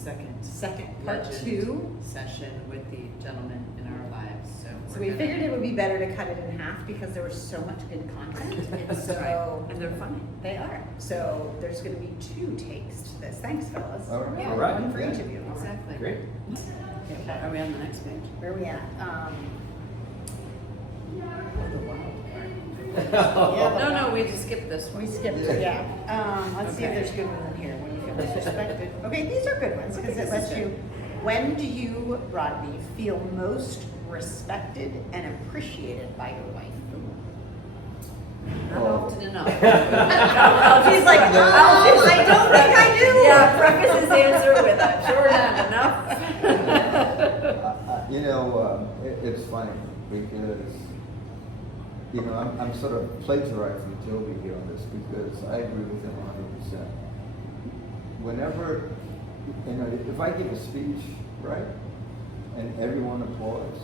second part legend 2 session with the gentleman in our lives. So we figured it would be better to cut it in half because there was so much good content. And so and they're funny. they are. So there's going to be 2 takes to this. Thanks, fellas. All right. Yeah, All right. one for each of you. Exactly. Great. Okay, are we on the next page? Where are we at? No, we just skipped this one. We skipped, yeah. Let's see if Okay. there's good ones in here. When you feel disrespected. Okay, these are good ones because it lets you. When do you, Rodney, feel most respected and appreciated by your wife? Not often enough. She's like, I don't think I do. Yeah, preface his answer with a sure not enough. You know, it's funny because, you know, I'm sort of plagiarizing Joby here on this because I agree with him 100%. Whenever, you know, if I give a speech, right, and everyone applauds,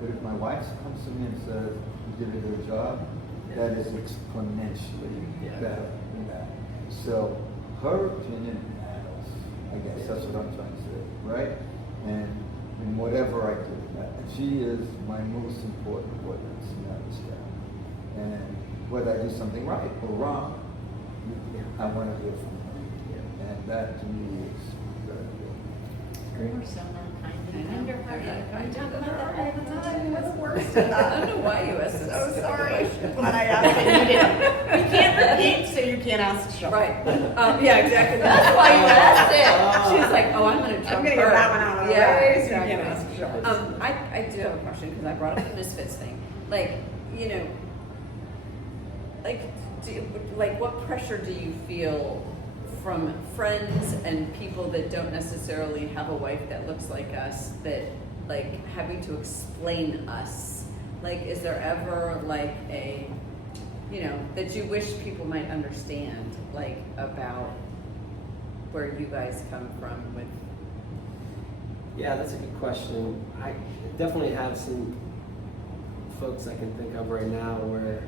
but if my wife comes to me and says, you did a good job, that is exponentially better than that. So her opinion matters, I guess, that's what I'm trying to say, right? And in whatever I do, she is my most important witness in that respect. And whether I do something right or wrong, I want to hear from her. And that to me is very good. We're so non-kind I and know. tender-hearted. I I do talk that about that all the time. We're the worst I at that. don't know why you asked this. So sorry. Glad I asked it. You didn't. You can't repeat, so you can't ask Sean. Right. Yeah, exactly. That's why you asked it. She was like, oh, I'm going to jump I'm gonna get that one out of the Yeah, way, so you exactly. can't ask Sean. I do have a question because I brought up the Misfits thing. Like, you know, like what pressure do you feel from friends and people that don't necessarily have a wife that looks like us, that like having to explain us? Like, is there ever like a, you know, that you wish people might understand, like about where you guys come from with? Yeah, that's a good question. I definitely have some folks I can think of right now where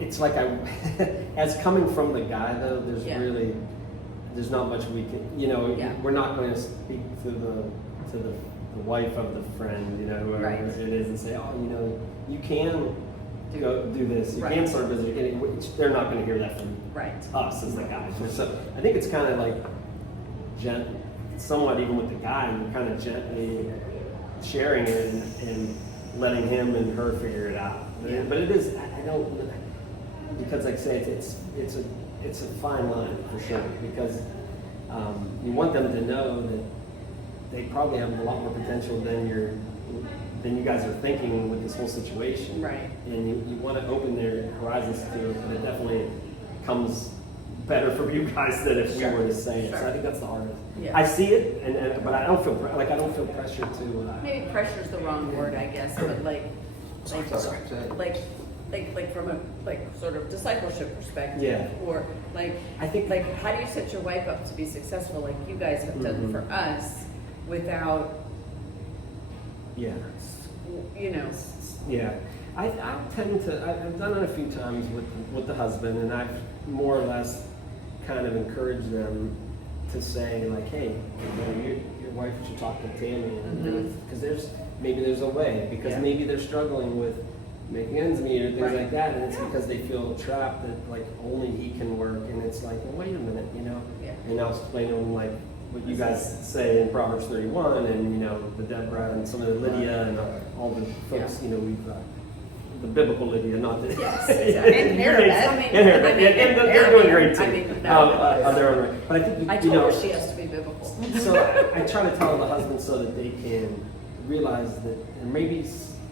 it's like as coming from the guy though, there's not much we can, you know, we're not going to speak to the wife of the friend, you know, whoever it is, and say, oh, you know, you can go do this, you can start a business. They're not going to hear that from us as the guys. So I think it's kind of like somewhat even with the guy, and kind of gently sharing it and letting him and her figure it out. But it is, I don't, because like I say, it's a fine line for sure, because you want them to know that they probably have a lot more potential than you guys are thinking with this whole situation. Right. And you want to open their horizons to it, but it definitely comes better for you guys than if we were to say it. So I think that's the hardest. Yeah. I see it, but I don't feel pressure to. Maybe pressure's the wrong word, I guess, but like from a sort of discipleship perspective, or I think how do you set your wife up to be successful, like you guys have done for us, without, you know. Yeah, I tend to. I've done it a few times with the husband, and I've more or less kind of encouraged them to say like, hey, your wife should talk to Tammy, because there's a way, because maybe they're struggling with making ends meet or things like that, and it's because they feel trapped that like only he can work, and it's like, well, wait a minute, you know. And I'll explain to them like what you guys say in Proverbs 31, and you know the Deborah and some of the Lydia and all the folks, you know, we've the biblical Lydia, not the And they're doing great too. I mean, on their own right. But I think I you told know, her she has to be biblical. so I try to tell the husband so that they can realize that there may be,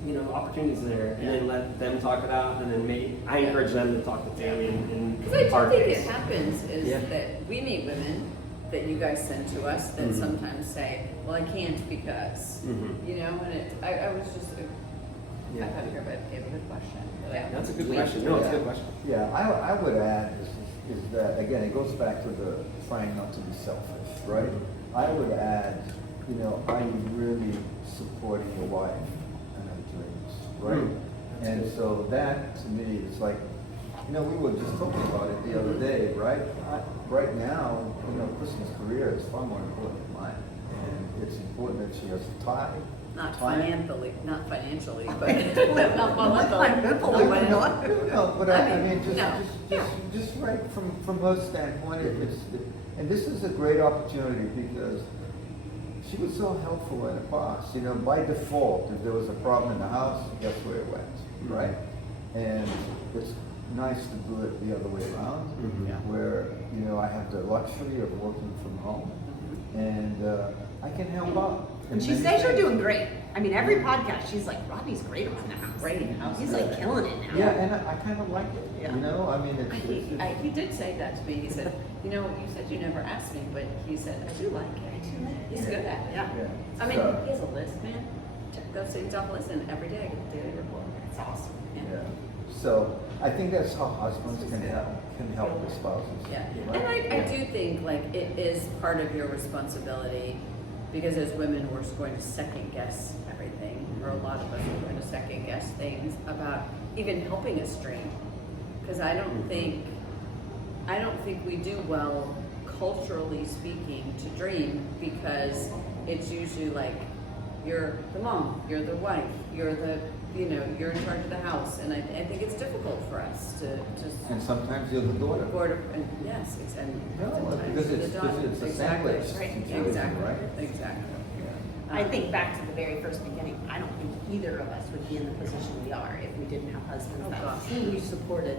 you know, opportunities there, and then let them talk it out, and then I encourage them to talk to Tammy. Because I do think it happens is that we meet women that you guys send to us that sometimes say, well, I can't because, you know, and I was just, I thought you gave a good question. That's a good question. No, it's a good question. Yeah, I would add is that, again, it goes back to the trying not to be selfish, right? I would add, you know, are you really supporting your wife and her dreams, right? And so that, to me, is like, You know, we were just talking about it the other day, right? Right now, you know, Kristen's career is far more important than mine. And it's important that she has time. Not time. financially, but Not mentally. No, but I mean, No. just right from her standpoint, and this is a great opportunity because she was so helpful in the past. You know, by default, if there was a problem in the house, guess where it went, right? And it's nice to do it the other way around, where, you know, I have the luxury of working from home, and I can help out. And she says you're doing great. I mean, every podcast, she's like, Rodney's great around the house. Great in the house. He's like killing it now. Yeah, and I kind of like it, Yeah. you know, I mean, He did say that to me. He said, you know, you said you never asked me, but he said, I do like it. He's good at it. Yeah. I mean, So- he has a list, man. Go sit down, listen every day. I get the daily report. It's awesome. Yeah. So I think that's how husbands can help their spouses. Yeah, right? and I do think like it is part of your responsibility because as women we're going to second guess everything, or a lot of us are going to second guess things about even helping us dream. Because I don't think we do well culturally speaking to dream because it's usually like you're the mom, you're the wife, you're the you're in charge of the house, and I think it's difficult for us to And sometimes you're the daughter. and yes, and No, sometimes because the it's daughter. a Exactly. sandwich situation, Exactly. right? Exactly. Yeah. I think back to the very first beginning, I don't think either of us would be in the position we are if we didn't have husbands Oh, that gosh. fully supported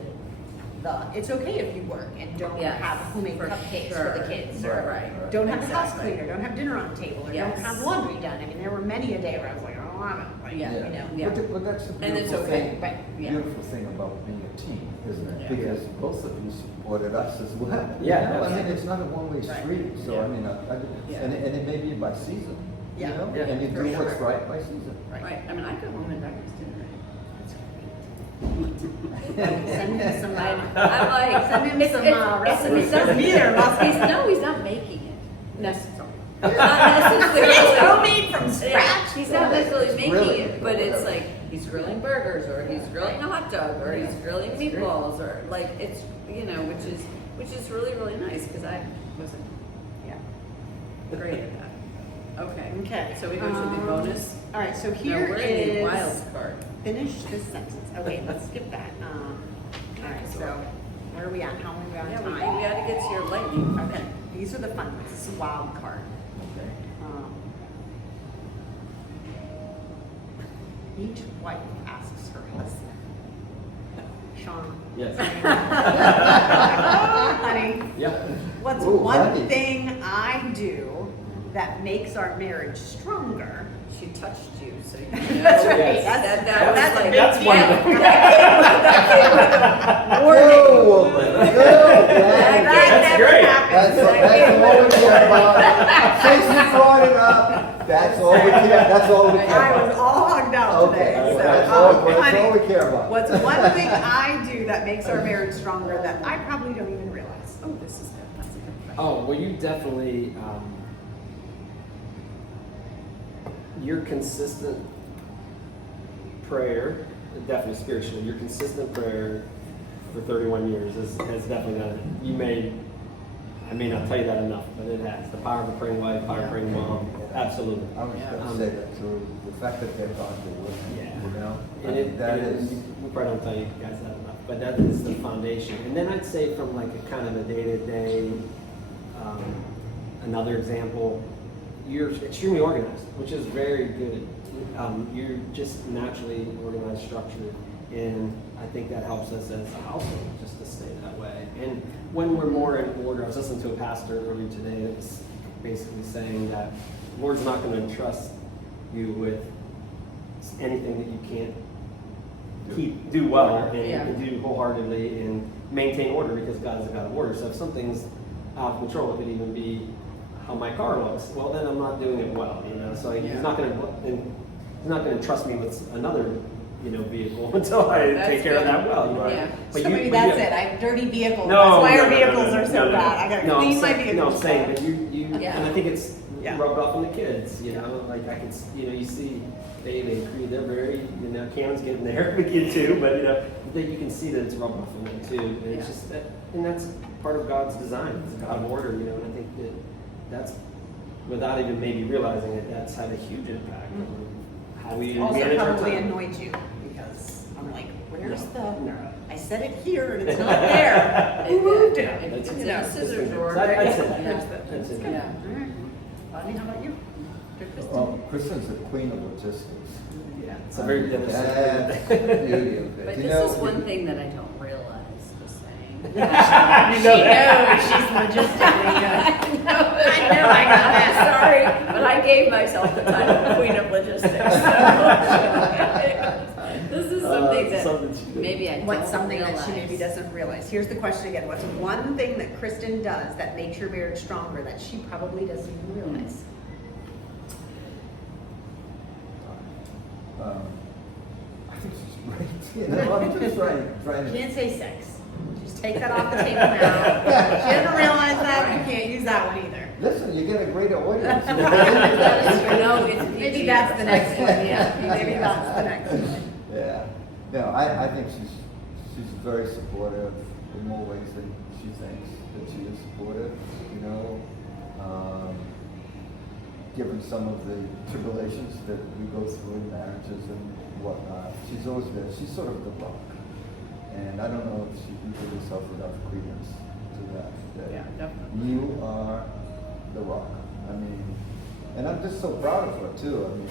it's okay if you work and don't Yes, have homemade for cupcakes for sure. the kids, Right, or right. don't have the house Exactly. cleaner, don't have dinner on the table, or Yes. don't have laundry done. I mean, there were many a day where I was like, I don't want it. Like, Yeah. you know. Yeah. But that's the And it's beautiful okay. thing, Right. Yeah. beautiful thing about being a team, isn't it? Yeah. Because both of you supported us as well. Yeah, You know, I yeah. mean, it's not a one-way Right. street, so Yeah. I mean, Yeah. and it may be by season, you Yeah. know? Yeah. And you For do what's sure. right by season. Right. I mean, I go home and breakfast dinner. Send him some. I'm like, Send him some recipes. It doesn't either. He's not making it necessarily. It's not necessarily. It's homemade from Yeah, scratch. he's not necessarily making grilling it, it, but it's whatever. like he's grilling burgers, or he's grilling a hot dog, or he's grilling meatballs, or like it's which is really nice because I wasn't great at that. Okay. Okay. So we go to the bonus. All right, so No, here we're in the is wild card. finish this sentence. Okay, let's skip that. All right, so where are we at? How long are we on Yeah, time? we got to get to your lightning. Okay, these are the fun ones. This is a wild card. Okay. Each wife asks her husband, Sean, Yes. honey, Yeah. what's Ooh, one honey. thing I do that makes our marriage stronger? She touched you, so you know. That's right. Yes. That's a big That's deal. one of them. Whoa, That's great. That's all we care about. Since you brought it up, that's all we care I about. was all hugged out today. Okay, So, that's all honey, we care about. what's one thing I do that makes our marriage stronger that I probably don't even realize? Oh, this is good. That's a good question. Oh, well, you definitely, your consistent prayer, definitely spiritually, your consistent prayer for 31 years has definitely done it. I may not tell you that enough, but it has. The power of a praying wife, power of a praying mom, absolutely. I was gonna say that too, the fact that they're godly with you, Yeah. you know? And it, That and is, we probably don't tell you guys that enough, but that is the foundation. And then I'd say from like a kind of a day-to-day, another example, you're extremely organized, which is very good. You're just naturally organized, structured, and I think that helps us as a household just to stay that way. And when we're more in order, I was listening to a pastor earlier today that was basically saying that the Lord's not going to entrust you with anything that you can't do well and do wholeheartedly and maintain order, because God is a God of order. So if something's out of control, it could even be how my car looks. Well, then I'm not doing it well, you know. So He's not going to trust me with another, vehicle until I That's take care of good. that well. You know? Yeah. But So maybe that's it. I have dirty vehicles. No, That's why no, our no, vehicles no, are so no, no. bad. I gotta No, I'm clean my saying- vehicles. No, I'm saying, but you Yeah. and I think it's Yeah. rubbed off on the kids. Like I can, you see Dave and Creed. They're very, Cameron's getting there, the kid too. But that you can see that it's rubbed off on them too. And it's Yeah. just that, and that's part of God's design. It's God of order, you know. And I think that that's, without even maybe realizing it, that's had a huge impact on how we Also manage our probably time. annoyed you because I'm like, where's No, the? no. I said it here and it's not there. Who moved it? That's It's it. in a scissor drawer. I'd right? say that. Yeah. That's it. Yeah. All right. Bonnie, how about you? Well, Kristen's the queen of logistics. Yeah, it's a very That's demonstrative. the beauty of it. But You this know, is one thing that I don't realize the saying. You know that. She's logistically good. I know I got that. Sorry, but I gave myself the title Queen of Logistics. This is something that something she did. maybe I don't What's something that realize. she maybe doesn't realize? Here's the question again. What's one thing that Kristen does that makes your marriage stronger that she probably doesn't even realize? I think she's great. You know, I'm just trying to. Can't say sex. Just take that off the table now. She doesn't realize that. We can't use that one either. Listen, you get a great audience. No, it's Maybe PG. that's the next one. Yeah, maybe that's the next one. Yeah. No, I think she's very supportive in more ways than she thinks that she is supportive. You know, given some of the tribulations that we go through in marriages and whatnot, she's always there. She's sort of the rock. And I don't know if she can give herself enough credence to that. Yeah, definitely. You are the rock. I mean, and I'm just so proud of her too. I mean,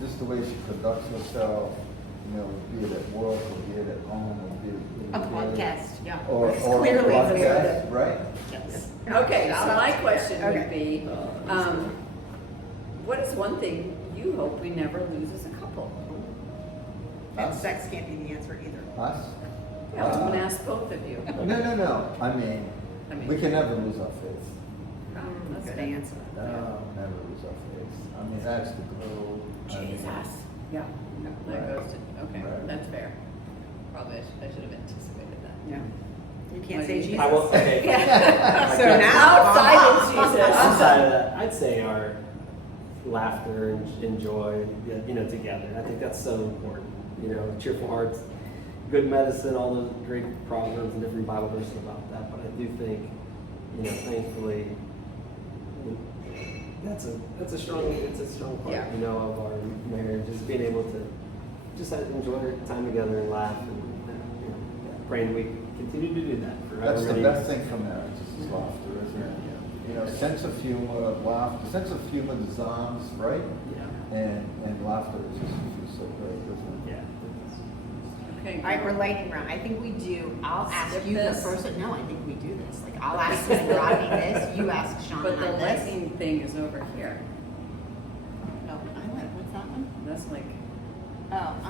just the way she conducts herself, you know, be it at work or be it at home or be it A podcast, yeah. or It's a clearly podcast, right? Yes. Okay, so my question would Okay. be, what is one thing you hope we never lose as a couple? And sex can't be the answer either. Us? Yeah, I'm gonna ask both of you. No. I mean, I mean- we can never lose our faith. That's Good good. answer. No, never lose our faith. I mean, that's the goal. I mean, Yeah. That goes to, okay, Right. that's fair. Probably I should have anticipated that. Yeah. You What can't do say you Jesus. think? I will, okay. So Okay. now Outside of Jesus. Outside of that, I'd say our laughter and joy, you know, together. I think that's so important. You know, cheerful hearts, good medicine, all those great proverbs and different Bible verses about that. But I do think, you know, thankfully, that's a strong part, Yeah. you know, of our marriage is being able to just enjoy time together and laugh and you know, praying we continue to do that for That's the however best many thing from marriage is laughter, isn't it? You know, sense of humor, laughter, sense of humor disarms, right? Yeah. And laughter is just feels so great, doesn't it? Yeah. Okay. All right, we're lightning round. I think we do. I'll ask Skip you the this. first. No, I think we do this. Like I'll ask Rodney this. You ask Sean But the on this. lightning thing is over here. Oh, I went. What's that one? That's like,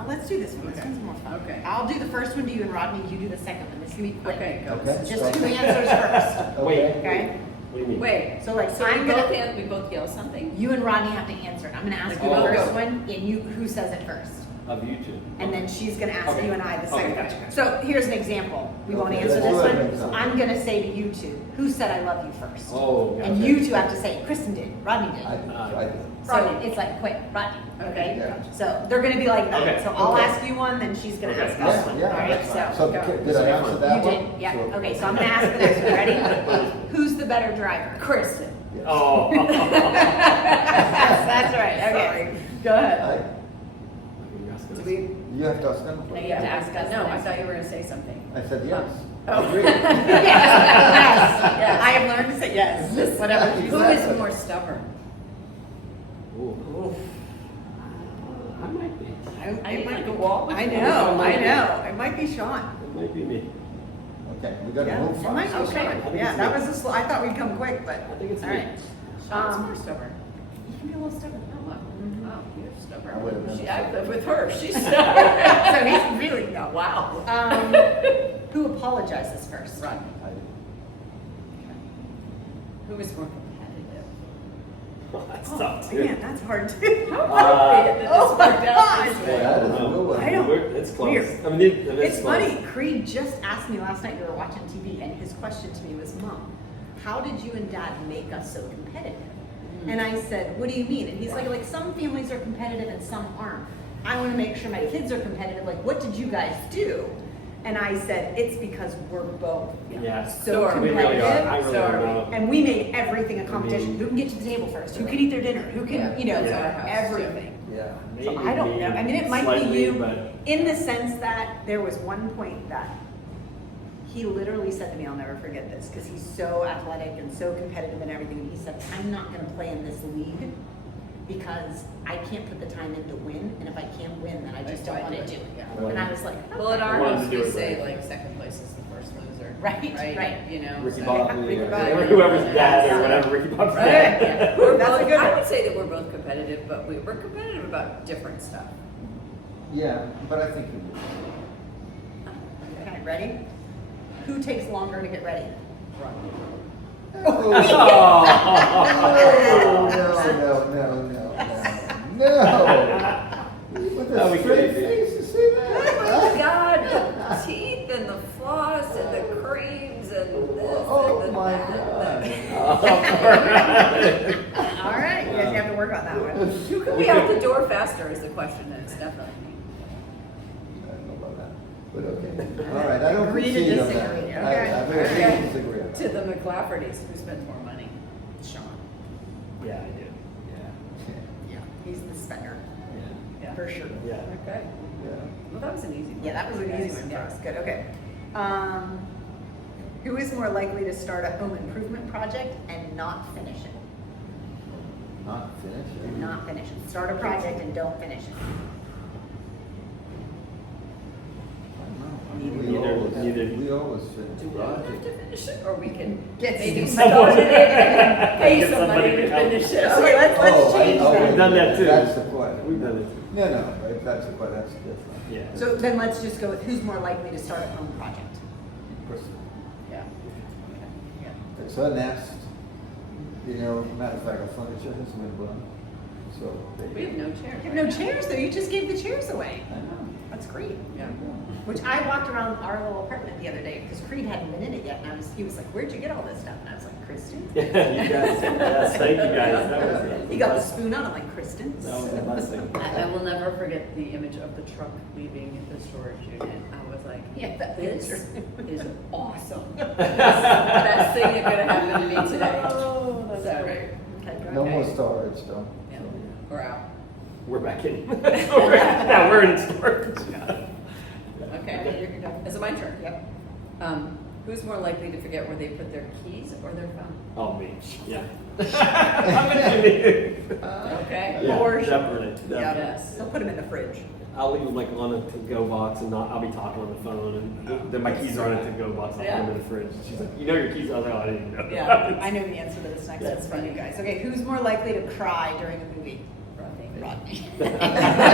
Let's do this one. This Okay. one's more fun. Okay. I'll do the first one to you and Rodney. You do the second one. This is gonna be quick. okay, go. Okay. Just who answers first. Wait. Okay. What do you mean? Wait, So like so I'm we both, gonna. we both yell something? You and Rodney have to answer it. I'm gonna ask you Oh. the first one, and you who says it first. Of you two. And then she's gonna ask Okay. you and I the Okay, second gotcha, question. gotcha. So here's an example. We won't Okay, answer let's this do it. one. Example. I'm gonna say to you two, who said I love you first? Oh, And gotcha. you two have to say it. Kristen did, Rodney did. I did. So Rodney. it's like quick, Rodney, okay? Yeah. So they're gonna be like that. Okay, So I'll okay. ask you one, then she's gonna Okay. ask us Yeah, one. yeah, All right, that's fine. so So go. did I answer that you one? did, yeah. Sure. Okay, so I'm gonna ask the next one. Ready? Who's the better driver? Kristen. Yes. Oh. That's right. Okay. Go ahead. Do we, You have to ask them. No, you have to ask us No, the I next thought you were gonna say something. I said yes. Oh. I agree. Yes. I have learned to say yes. Whatever she Who says. is more stubborn? Ooh. I might be. I need like a wall. I know. It might be Sean. It might be me. Okay, we gotta Yeah, move it fast. might be Okay. Sean. Yeah, that was a slow. I thought we'd come quick, but. I think it's all me. right. Sean's more stubborn. You can be a little stubborn. Oh, wow, you're I would've stubborn. been I stubborn. live with her, she's stubborn. So he's really no. Wow. Who apologizes first? Right. I did. Who is more competitive? Oh, that's Oh, tough too. man, that's hard too. How appropriate that oh this worked my out this gosh. way. Yeah, that is a real one. I don't- It's close. Weird. I mean, It's close. funny. Creed just asked me last night. We were watching TV, and his question to me was, "Mom, how did you and Dad make us so competitive?" And I said, "What do you mean?" And he's like some families are competitive and some aren't. I want to make sure my kids are competitive. Like, what did you guys do? And I said, it's because we're both Yeah. so So We really are. I competitive. really So are don't we. know. And we made everything a competition. mean- Who can get to the table first? Who can eat their dinner? Who can, Yeah, you know, that's our house, too. everything. Yeah. So Maybe I don't know. I mean, it might be slightly, you, but in the sense that there was one point that he literally said to me, I'll never forget this, because he's so athletic and so competitive and everything. And he said, I'm not going to play in this league because I can't put the time in to win. And if I can't win, then I just don't want to do it. Yeah. And I was like, Well, at our Wanted house, to do we it say right. like second place is the first loser. Right, right. You know. Ricky so- Bobby Ricky or Bobby. whoever's dad or whatever, Ricky Bobby's Right. dad. Yeah. We're That's a both, good I one. would say that we're both competitive, but we're competitive about different stuff. Yeah, but I think you okay, ready? Who takes longer to get ready? No, no, no, no, no, no. With That a was straight crazy. face, you see Oh my that? God, the teeth and the floss and the creams and this Oh and the my that. God. All right, you guys have to work on that one. Who can be out the door faster is the question, and it's definitely me. I don't know about that, but okay. All right, I don't Agree to concede on disagree, that. okay. I agree Okay. to disagree on To that. the McClaffertys, who spends more money? Sean. Yeah, I do. Yeah. Yeah, he's the spender, Yeah. for sure. Yeah. Okay. Yeah. Well, that was an easy one. Yeah, that was an easy one for us. Good, okay. Who is more likely to start a home improvement project and not finish it? Not finished. And not finish it. Start a project and don't finish it. Neither. We always finish Do we have projects. to finish it, or we can Get maybe someone- start it and pay Get somebody somebody to to help. finish it? Okay, let's Oh, change that. We've done that too. That's the point. We've done it too. No, no, right, that's the point, that's different. Yeah. So then let's just go with who's more likely to start a home project. Person. Yeah. It's her nest. You know, matter of fact, our furniture has been burned, so. We have no chairs. You have no chairs though, you just gave the chairs away. I know. That's great. Yeah. Which I walked around our little apartment the other day because Creed hadn't been in it yet, and he was like, "Where'd you get all this stuff?" And I was like, "Kristen." Yeah, you guys. Yes, thank you guys. That was He got the spoon out. I'm like, "Kristen's." That was a blessing. I will never forget the image of the truck leaving the storage unit. I was like, Yeah, that this picture. is awesome. This is the best thing that could have happened to me today. Oh, that's So, great. Okay, go No ahead. more storage though. Yeah, we're out. We're back in. Yeah, we're in storage. Okay. You're done. Is it my turn? Yep. Who's more likely to forget where they put their keys or their phone? Oh, me. Yeah. I'm gonna do Okay. Yeah, Or- definitely. Yeah. Yes. They'll put them in the fridge. I'll leave them like on a to-go box and I'll be talking on the phone and then my keys are on a to-go box. I'll put them in the fridge. She's like, you know your keys? I was like, oh, I didn't even know. Yeah, I know the answer to this next. Yeah. It's from you guys. Okay, who's more likely to cry during a movie? Rodney. Rodney.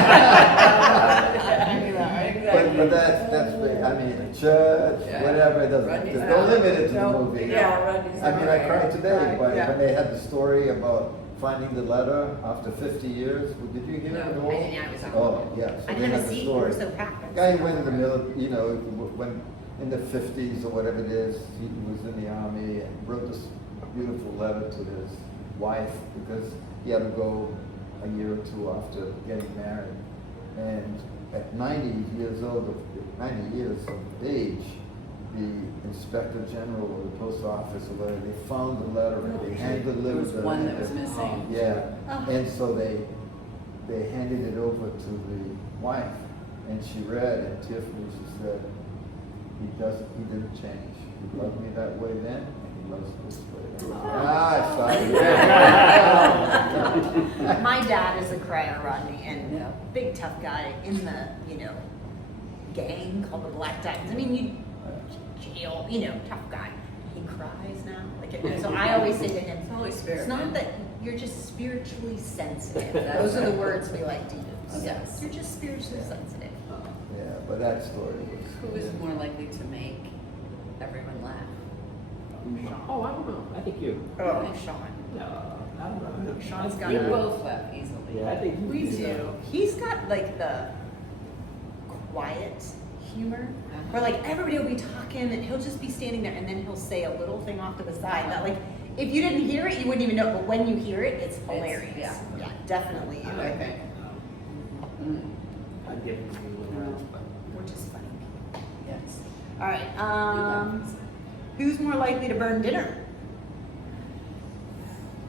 I knew that. But that's big. I mean, church, Yeah. whatever, it doesn't, Rodney's don't not- limit it to the no, movie. Yeah, Rodney's I mean, I not cried right. today Right, yeah. when they had the story about finding the letter after 50 years. Did you hear it at No, all? I didn't, I was on. Oh, yeah. So I they didn't have had a the seat. We story. were so packed. Guy went in the middle, you know, when in the 50s or whatever it is, he was in the army and wrote this beautiful letter to his wife because he had to go a year or two after getting married. And at 90 years old, 90 years of age, the inspector general of the post office or whatever, they found the letter and they hand There delivered was the one that was letter. missing. Yeah, Oh. and so they handed it over to the wife, and she read, and tearfully she said, he didn't change. He loved me that way then, and he loves me this way now." Ah, sorry. My dad is a crier, Rodney, and Yeah. big tough guy in the, gang called the Black Diamonds. I mean, jail, tough guy. He cries now. So I always say to him, Holy Spirit, it's not man. that you're just spiritually sensitive. That's Those are the right. words we like to use. Yes. You're just spiritually sensitive. Yeah, but that story was. Who is more likely to make everyone laugh? Oh, I don't know. I think you. Oh, Sean. No, I don't know. Sean's got We Yeah. both laugh easily. Yeah, I think We do. He's got like the quiet humor where like everybody will be talking and he'll just be standing there and then he'll say a little thing off to the side that like if you didn't hear it you wouldn't even know, but when you hear it it's hilarious. yeah. Definitely you. I think. Mm. I'd give it to you. We're just funny people. Yes. All right, who's more likely to burn dinner?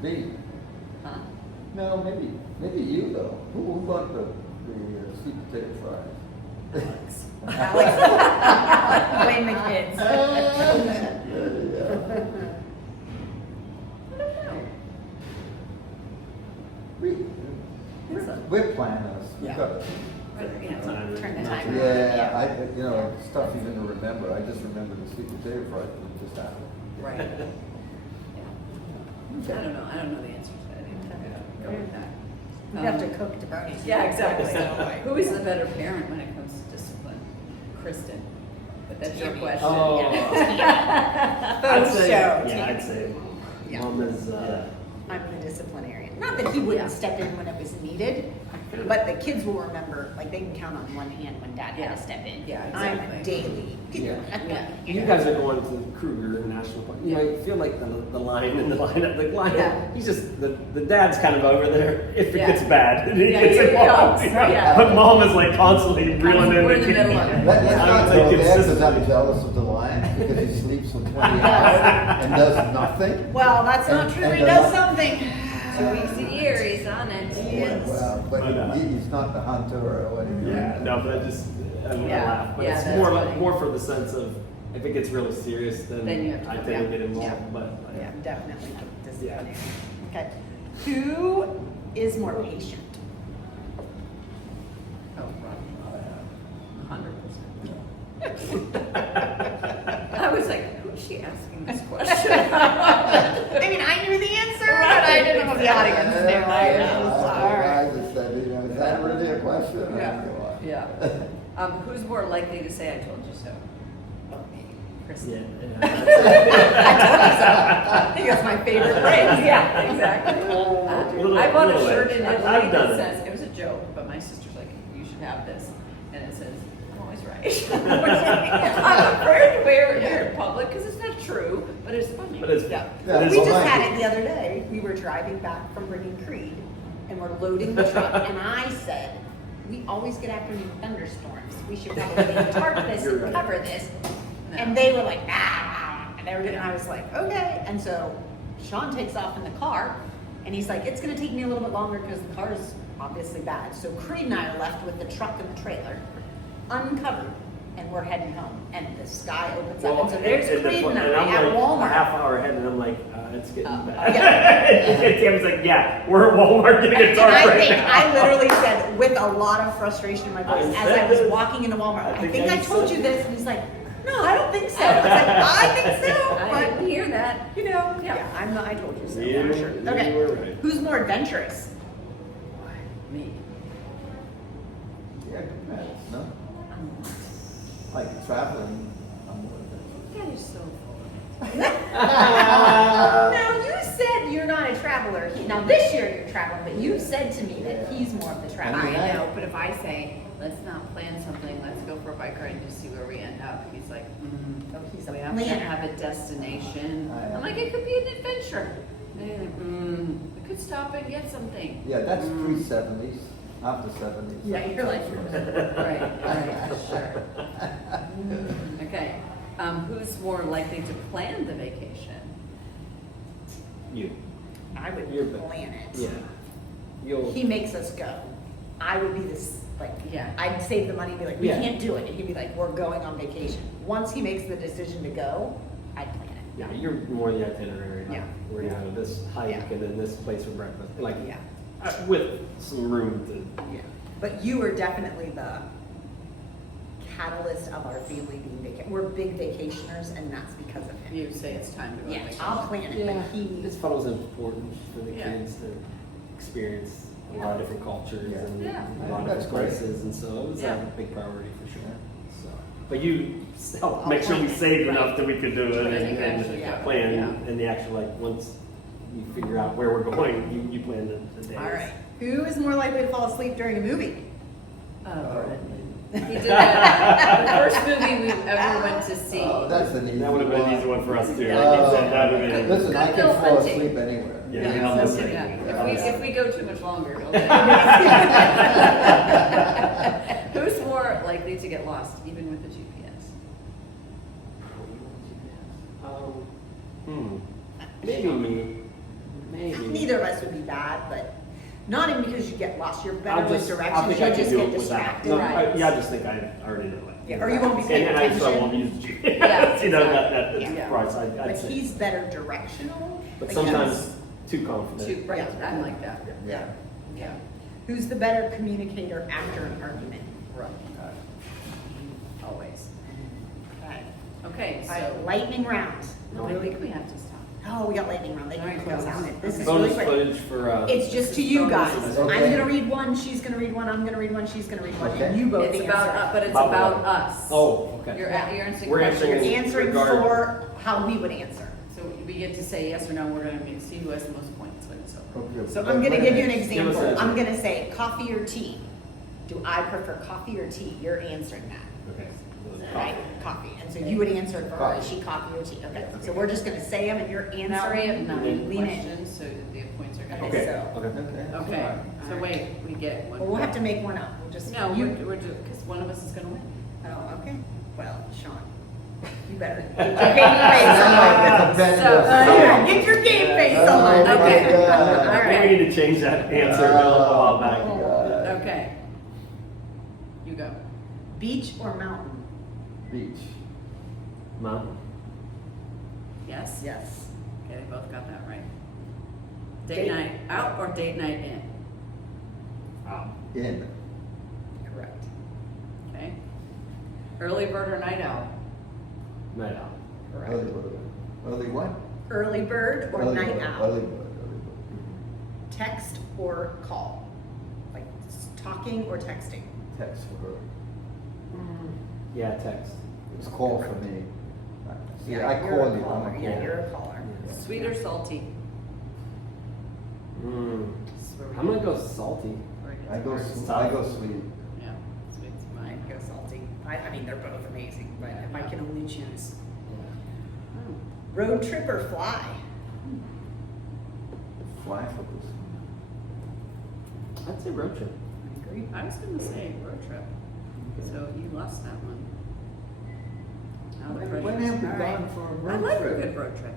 Me? Huh? No, maybe you though. Who bought the sweet potato fries? Alex. Blame the kids. We're planning this. Yeah. Turn the timer. Yeah, it's tough even to remember. I just remember the sweet potato fries that just happened. Right. Yeah. I don't know the answer to that either. Go with that. You have to cook to burn it. Yeah, exactly. So, Who is the better parent when it comes to discipline? Kristen. But that's your Tammy. question. Oh. I'd I'd say, show. yeah, I'd say Yeah. mom is, I'm the disciplinarian. Not that he wouldn't Yeah. step in when it was needed, but the kids will remember, like they can count on one hand when dad had Yeah. to step in. Yeah, I'm exactly. daily. Yeah. Yeah. you guys are going to Kruger National Park. You might feel like the line in the lineup. The lineup, Yeah. he's just, the dad's kind of over there if it Yeah. gets bad. And he Yeah, gets here he involved. comes. Yeah. But mom is like constantly reeling in We're in the middle of it. Let's not I'm go like there because I'm consistent. jealous of the lion because he sleeps for 20 hours and does nothing. Well, that's not And- true. and He the does li- something. 2 weeks a year, he's on it. Well, but he's not the hunter or whatever. Yeah, no, but I Yeah. laugh. But Yeah, it's that's more funny. more for the sense of if it gets really serious, then Then you have to I go tend to back. get involved. Yeah. But Yeah, definitely disciplinarian. Okay. Who is more patient? Oh, Rob. 100%. I was like, who's she asking this question? I mean, I knew the answer, but I didn't know if the audience knew. I just said, is that really a question? Yeah. Yeah. Who's more likely to say, I told you so? Kristen. yeah, I think that's my favorite phrase. Yeah, exactly. I bought a little shirt edge. in I've Italy done that it. says, it was a joke, but my sister's like, you should have this. And it says, I'm always right. I'm afraid to wear it here in public because it's not true, but it's funny. But it's Yeah. Yeah, it We is just fine. had it the other day. We were driving back from bringing Creed, and we're loading the truck, and I said, we always get afternoon thunderstorms. We should probably tarp this You're and right. cover this. No. And they were like, and everything. And I was like, okay. And so Sean takes off in the car, and he's like, it's gonna take me a little bit longer because the car is obviously bad. So Creed and I are left with the truck and the trailer, uncovered, and we're heading home. And the sky opens up, and so there's Creed and I I'm at like Walmart. a half hour ahead, and I'm like, it's getting Oh, bad. yeah. Tam's like, yeah, we're at Walmart getting a And tarp I right think now. I literally said with a lot of frustration in my voice I as said I was this. walking into Walmart, I I think think I I told said you this, and he's like, no, I don't think so. I was like, I think so, I didn't but hear that. you know, Yeah. yeah, I'm not. I told you so. You- for sure. you Okay, were right. who's more adventurous? Me. Yeah, good man, no? I'm Like traveling, I'm more adventurous. That is so full. Now you said you're not a traveler. Now this year you're traveling, but you said to me that he's more of the traveler. I mean, I know, but if I say, let's not plan something, let's go for a bike ride and just see where we end up, he's like, Oh, he's a we have to planner. have a destination. I I'm like, it could be an adventure. And he's like, we could stop and get something. Yeah, that's pre-70s, after 70s. Yeah, you're like, Right, sure. Okay, who's more likely to plan the vacation? You. I would You're better. plan it. Yeah. You'll. He makes us go. I would be this, like, Yeah. I'd save the money and be like, we Yeah. can't do it. And he'd be like, we're going on vacation. Once he makes the decision to go, I'd plan it. Yeah, you're more the itinerary. Yeah. We're gonna have this hike Yeah. and then this place for breakfast. Like, Yeah. with some room to. Yeah. But you are definitely the catalyst of our family being we're big vacationers, and that's because of him. You say it's time to go on Yeah, vacation. I'll plan it, Yeah, but he, this funnel's important for the Yeah. kids to experience a lot of different cultures Yeah. and Yeah. a lot of That's different great. places, and so it was Yeah. a big priority for sure. So, but you help I'll make sure we plan it. saved Right. enough that we could do it Right, and, you can actually go. plan Yeah. and the actual like once you figure out where we're going, you plan the days. all right. Who is more likely to fall asleep during a movie? Brendan. He did that. The first movie we ever went to see. Oh, that's an easy That would have been an easy one. one for us too. Yeah. That would have been. Listen, I Good can Bill fall Hunting. asleep anywhere. Yeah, Yeah, we all so, know. yeah. If we go too much longer, it'll Who's more likely to get lost, even with the GPS? Maybe me. Maybe. Neither of us would be bad, but not even because you get lost. You're better I'll with just, I directions. think You I can just do get it without. distracted. No, Right. yeah, I just think I already know it. Yeah, or you won't be paying And I so I attention. won't use the GPS. Yeah, You know, exactly. that's Yeah. right, so I'd But say. he's better directional. But because- sometimes too confident. Too, right, Yeah. I like that. Yeah. Yeah. Who's the better communicator after an argument? Right. Always. Okay. Okay, All right, so. lightning round. No, I think we have to stop. Oh, we got lightning round. They All can right, close go. out. This is really Bonus quick. footage for, It's just to you guys. Okay. I'm gonna read one, she's gonna read one, I'm gonna read one, she's gonna read one, and Okay. you both It's answer. about, but it's About about what? us. Oh, okay. You're answering We're questions. answering You're answering regard- for how we would answer. So we get to say yes or no, we're gonna see who has the most points when it's over. Okay. So but I'm gonna wait a give you an minute. Give us example. an I'm example. gonna say coffee or tea. Do I prefer coffee or tea? You're answering that. Okay. Right, coffee. And so you would answer for her, is Coffee. she coffee or tea? Okay, so we're just gonna say them and you're Now we have answering. 9 Lean in. questions, so the points are gonna. Okay. Okay, so- okay. Okay. Okay, All so right. wait, we get one. Well, we'll have to make one up. We'll just. No, you. we're doing, because one of us is gonna win. Oh, okay. Well, Sean, you better get your game face on. So- Yeah, get your game face Oh, on. my Okay. God. All I think we need to change that answer a while back. Okay. You go. Beach or mountain? Beach. Mountain. Yes? Yes. Okay, they both got that right. Date Date- night out or date night in? In. Correct. Okay. Early bird or night owl? Night out. Correct. Early bird. Early what? Early bird or Early night bird, owl? Early bird, early bird. Text or call? Like talking or texting? Text for her. Yeah, text. It's call for me. See, Yeah, I you're call a you. caller. I'm a Yeah, caller. you're a caller. Sweet or salty? I'm gonna go salty. I go, It's I tough. go sweet. Yeah, sweet's I mine. go salty. I mean, they're both amazing, but if I can only choose. Road trip or fly? Fly for this. I'd say road trip. I agree. I was gonna say road trip, so you lost that one. Now the When pressure's- have we all right. gone for a I road like a trip? good road trip.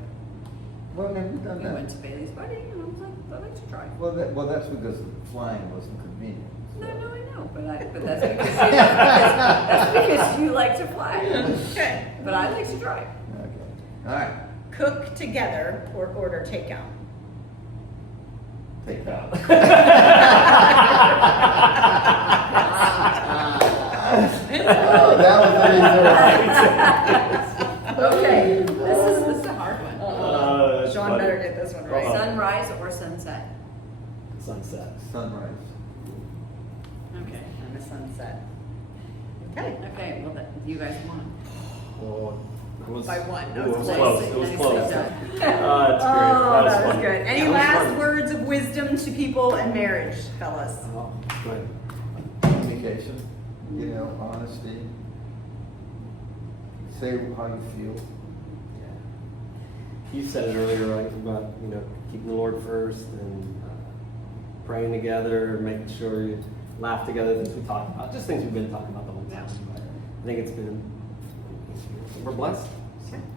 When have we done We that? went to Bailey's Buddy, and I was like, I like to drive. Well, that's because flying wasn't convenient. No, no, I know, but that's that's because you like to fly. Okay. But I like to drive. Okay. All right. Cook together or order takeout? Take that. Oh, that was easy. Okay, this is a hard one. That's Sean funny. better get this one right. Uh-oh. Sunrise or sunset? Sunset. Sunrise. Okay. And the sunset. Okay. Okay, well, you guys won. Oh, it was, By one. It That was was close. close. It was Nicely close. done. That's great. Oh, that was fun. good. Any That was last fun. words of wisdom to people and marriage, fellas? Oh, good. Communication, you know, honesty. Say how you feel. You said it earlier, right, about, keeping the Lord first and praying together, making sure you laugh together, things we talked about, just things we've been talking about the whole time. But I think it's been, we're blessed.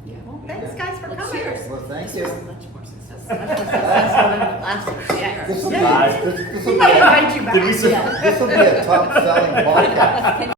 Yeah. Well, thanks guys for Well, coming. cheers. Well, thank This you. was much more successful. Much more successful than last year. Yeah. This will be, Yeah. this We will might be, invite you back. Did we say- Yeah. this will be a top selling podcast. Can